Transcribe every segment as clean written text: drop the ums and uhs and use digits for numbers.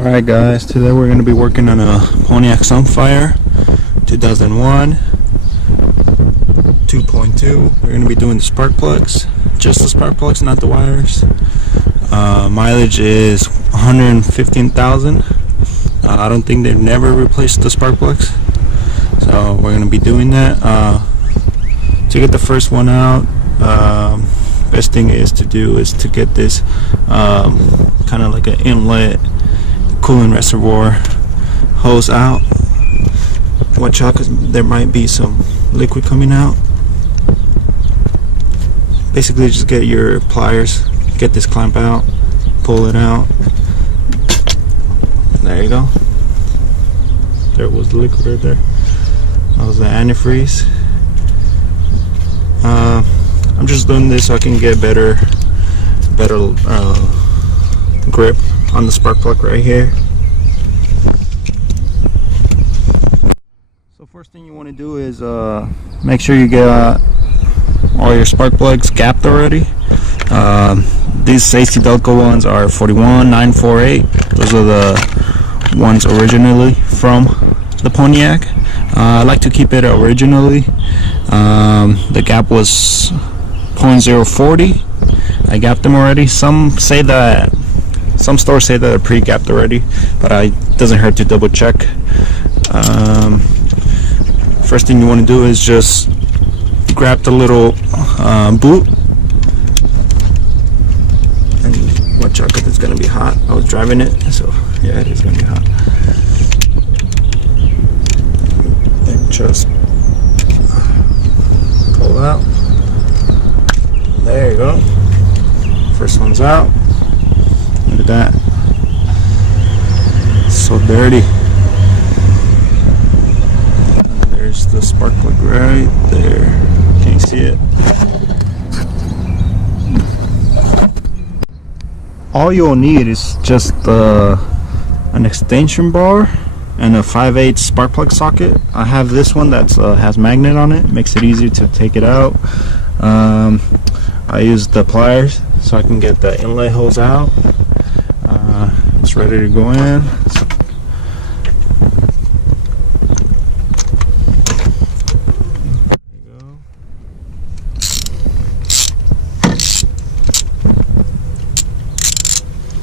Alright guys, today we're going to be working on a Pontiac Sunfire 2001 2.2. We're going to be doing the spark plugs, just the spark plugs, not the wires. Mileage is 115,000. I don't think they've never replaced the spark plugs, so we're going to be doing that. To get the first one out, best thing is to get this kind of like an inlet coolant reservoir hose out. Watch out, because there might be some liquid coming out. Basically just get your pliers, get this clamp out, pull it out. There you go. There was the liquid right there. That was the antifreeze. I'm just doing this so I can get better grip on the spark plug right here. So first thing you want to do is make sure you get all your spark plugs gapped already. These safety Delco ones are 41948. Those are the ones originally from the Pontiac. I like to keep it originally. The gap was 0.040. I gapped them already. Some stores say that they're pre-gapped already, but it doesn't hurt to double check. First thing you want to do is just grab the little boot, and watch out because it's gonna be hot. I was driving it, so yeah, it is gonna be hot. And just pull out. There you go. First one's out. Look at that. So dirty. And there's the spark plug right there. Can you see it? All you'll need is just an extension bar and a 5/8 spark plug socket. I have this one that has magnet on it. Makes it easier to take it out. I use the pliers so I can get the inlet hose out. It's ready to go in. There you go.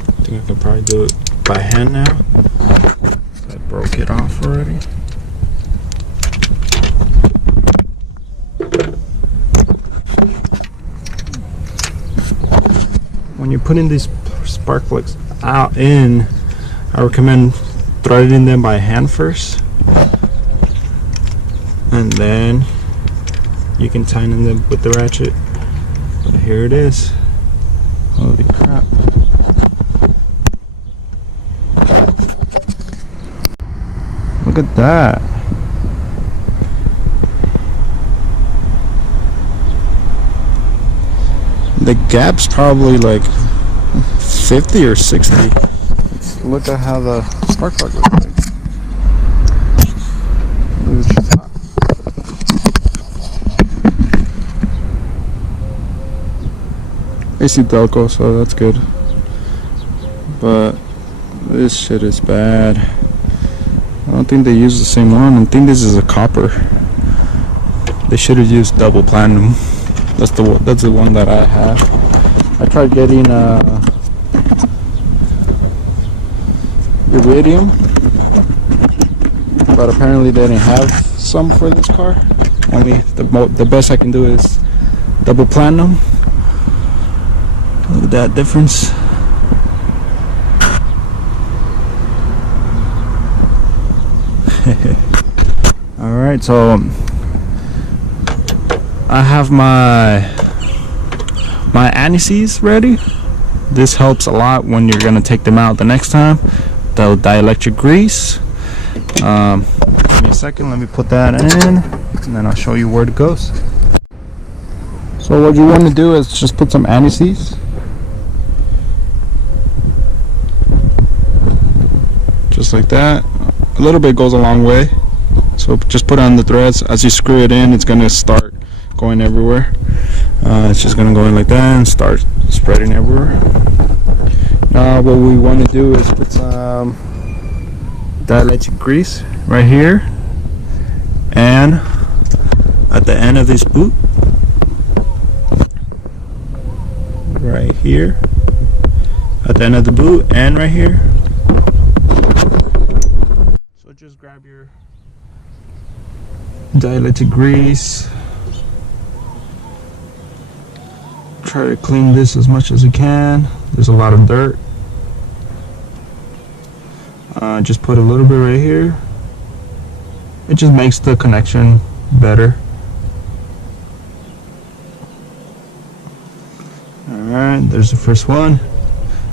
I think I can probably do it by hand now. I broke it off already. When you're putting these spark plugs I recommend threading them by hand first, and then you can tighten them with the ratchet. But here it is. Holy crap. Look at that. The gap's probably like 50 or 60. Let's look at how the spark plug looks like. It's hot. AC Delco, so that's good. But this shit is bad. I don't think they use the same one. I think this is a copper. They should have used double platinum. That's the one that I have. I tried getting iridium, but apparently they didn't have some for this car. Only the best I can do is double platinum. Look at that difference. Alright, so I have my anti-seize ready. This helps a lot when you're gonna take them out the next time. The dielectric grease. Give me a second, let me put that in, and then I'll show you where it goes. So what you want to do is just put some anti-seize. Just like that. A little bit goes a long way. So just put on the threads. As you screw it in, it's gonna start going everywhere. It's just gonna go in like that and start spreading everywhere. What we want to do is put some dielectric grease right here, and at the end of this boot right here, at the end of the boot, and right here. So just grab your dielectric grease, try to clean this as much as you can. There's a lot of dirt. Just put a little bit right here. It just makes the connection better. Alright, there's the first one.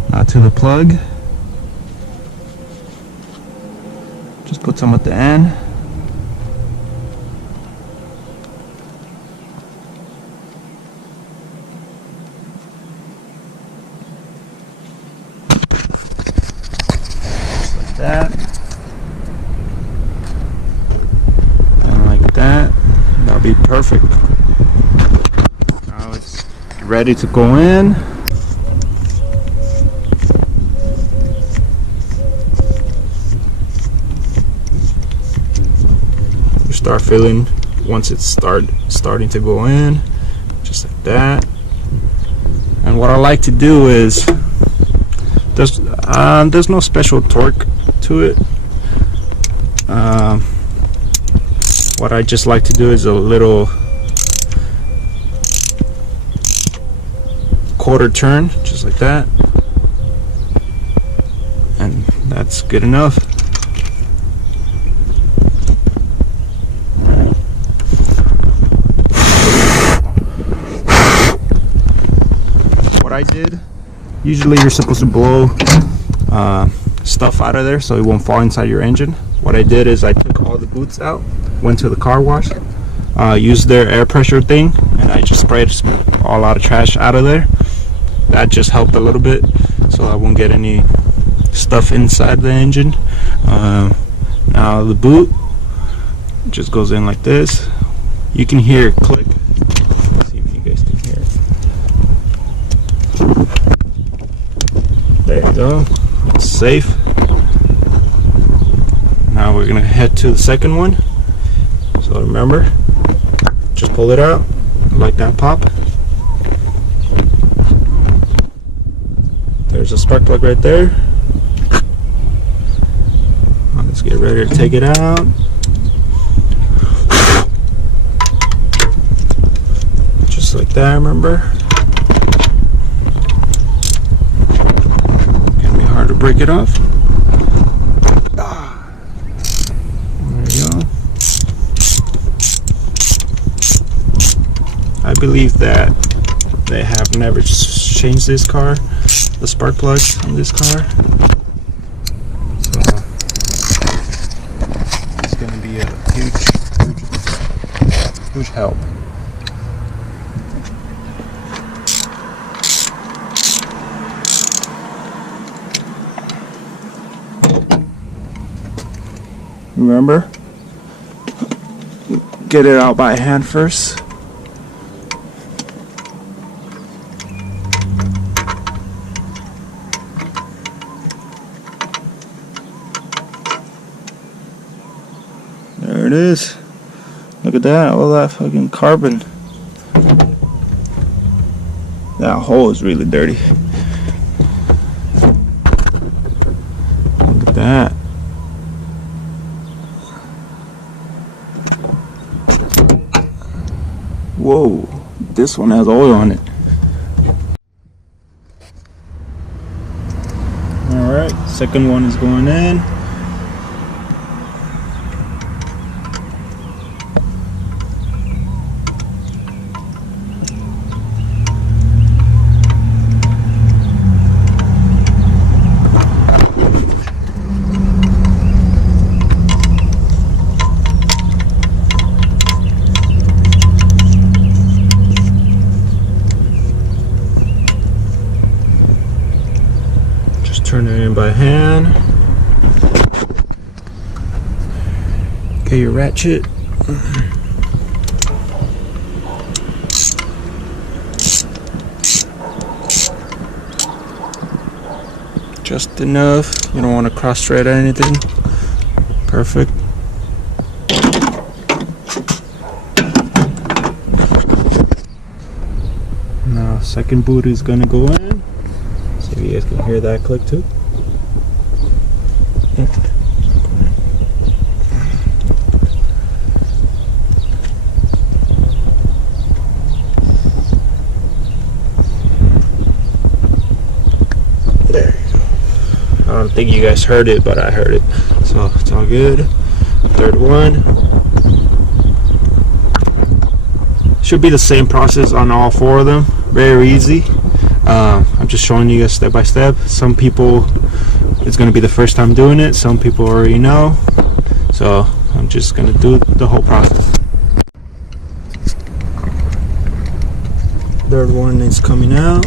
Now to the plug. Just put some at the end. That and like that. That'll be perfect. Now it's ready to go in. You start filling once it's starting to go in, just like that. And what I like to do is there's no special torque to it. What I just like to do is a little quarter turn, just like that, and that's good enough. What I did, usually you're supposed to blow stuff out of there so it won't fall inside your engine. What I did is I took all the boots out, went to the car wash, used their air pressure thing, and I just sprayed a lot of trash out of there. That just helped a little bit so I won't get any stuff inside the engine. Now the boot just goes in like this. You can hear it click. Let's see if you guys can hear it. There you go. It's safe. Now we're gonna head to the second one. So remember, just pull it out like that, pop. There's a spark plug right there. Let's get ready to take it out. Just like that, remember. Gonna be hard to break it off. There you go. I believe that they have never changed this car, the spark plugs on this car. So it's going to be a huge help. Remember, get it out by hand first. There it is. Look at that, all that fucking carbon. That hole is really dirty. Look at that. Whoa, this one has oil on it. Alright, second one is going in. Turn it in by hand. Okay, your ratchet. Just enough. You don't want to cross thread or anything. Perfect. Now second boot is gonna go in. See if you guys can hear that click too. There you go. I don't think you guys heard it, but I heard it, so it's all good. Third one. Should be the same process on all four of them. Very easy. I'm just showing you guys step by step. Some people, it's going to be the first time doing it. Some people already know. So I'm just going to do the whole process. Third one is coming out.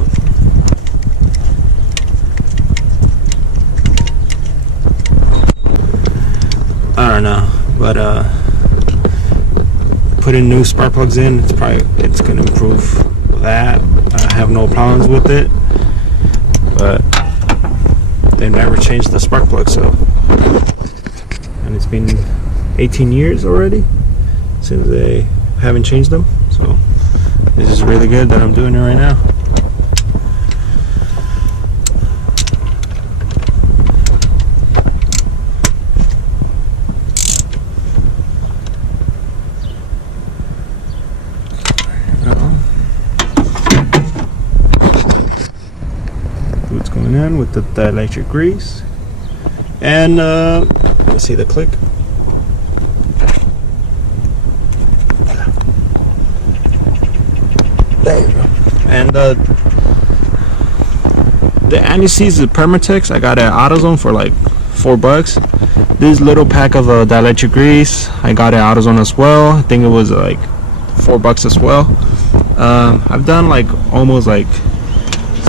I don't know, but putting new spark plugs in, it's gonna improve that. I have no problems with it, but they never changed the spark plug, so, and it's been 18 years already since they haven't changed them, so this is really good that I'm doing it right now. Boots going in with the dielectric grease, and let's see the click. There you go. And the anti-seize, the Permatex, I got at AutoZone for like $4. This little pack of dielectric grease, I got at AutoZone as well. I think it was like $4 as well. I've done like almost like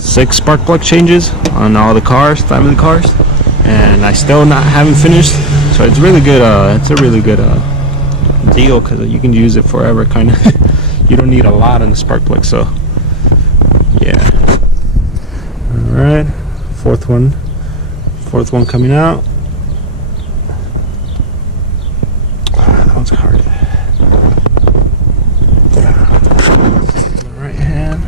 6 spark plug changes on all the cars, family cars, and I still haven't finished. So it's really good. It's a really good deal because you can use it forever, kind of. You don't need a lot on the spark plug, so yeah. All right, fourth one coming out. That one's hard. Right hand.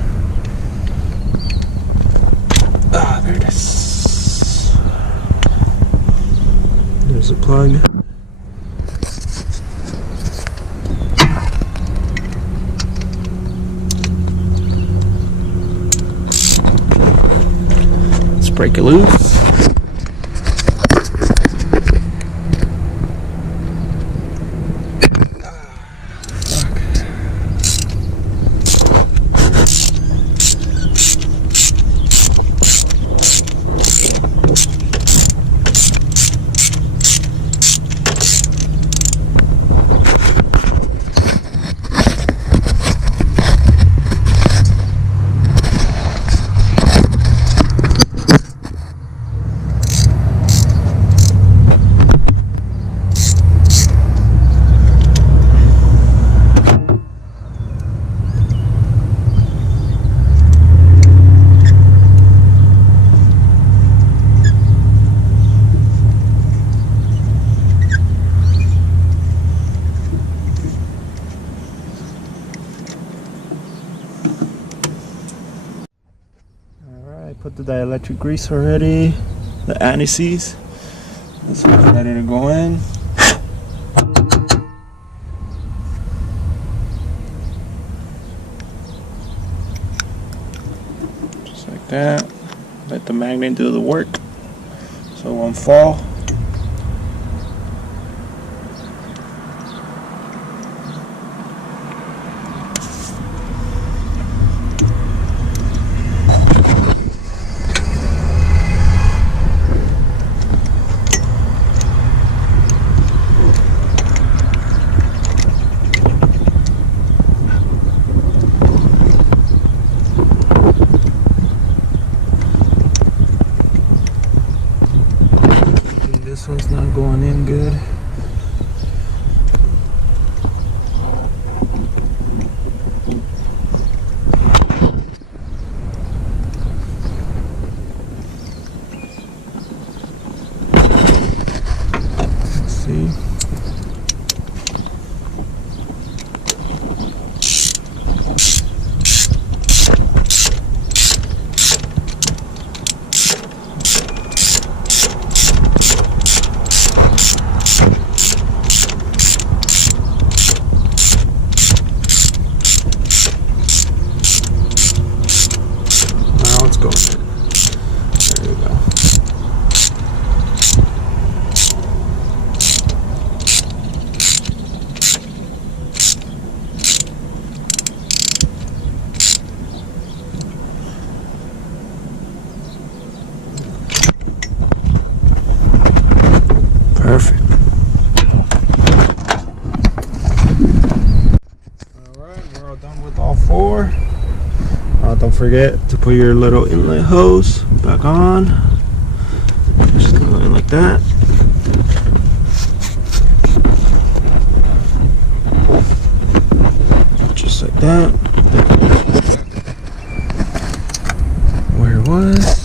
There it is. There's a plug. Let's break it loose. Put the dielectric grease already, the anti-seize. It's ready to go in. Just like that. Let the magnet do the work so it won't fall. This one's not going in good. Let's see. see. Now it's going. There we go. Perfect. Alright, we're all done with all four. Don't forget to put your little inlet hose back on. Just go in like that. Just like that. Where it was.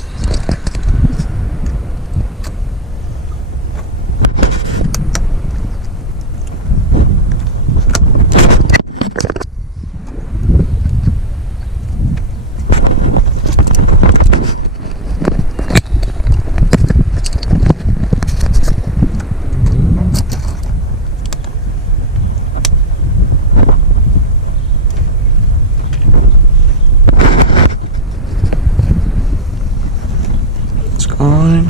On.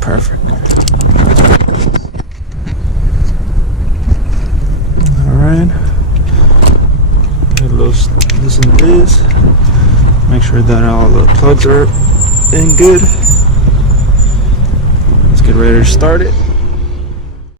Perfect. Alright. Listen to this. Make sure that all the plugs are in good. Let's get ready to start it.